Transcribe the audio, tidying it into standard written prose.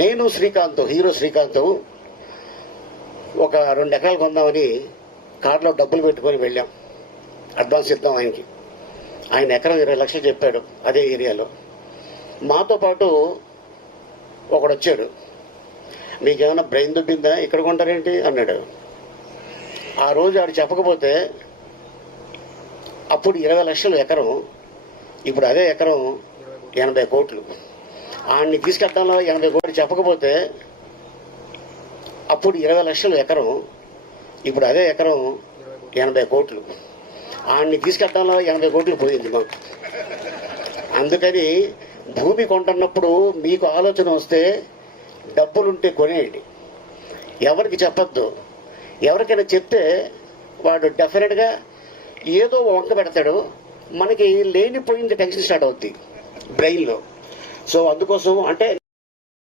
నేను శ్రీకాంత్, హీరో శ్రీకాంత్ ఒక 2 ఎకరాలు కొందామని కార్లో డబ్బులు పెట్టుకొని వెళ్ళాం. అడ్వాన్స్ ఇద్దాం ఆయనకి. ఆయన ఎకరం 20 లక్షలు చెప్పాడు అదే ఏరియాలో. మాతో పాటు ఒకడు వచ్చాడు. మీకేమైనా బ్రెయిన్ దుబ్బిందా, ఇక్కడ కొంటారేంటి అన్నాడు. ఆ రోజు ఆడు చెప్పకపోతే అప్పుడు 20 లక్షలు ఎకరం, ఇప్పుడు అదే ఎకరం 80 కోట్లు. ఆడిని తీసుకెళ్ళడంలో 80 కోట్లు చెప్పకపోతే అప్పుడు 20 లక్షలు ఎకరం, ఇప్పుడు అదే ఎకరం 80 కోట్లు. ఆడిని తీసుకెళ్ళడంలో 80 కోట్లు పోయింది మాకు. అందుకని భూమి కొంటున్నప్పుడు మీకు ఆలోచన వస్తే డబ్బులుంటే కొనేయండి, ఎవరికి చెప్పద్దు. ఎవరికైనా చెప్తే వాడు డెఫినెట్గా ఏదో వంక పెడతాడు, మనకి లేనిపోయింది టెన్షన్ స్టార్ట్ అవుద్ది బ్రెయిన్లో. సో అందుకోసం అంటే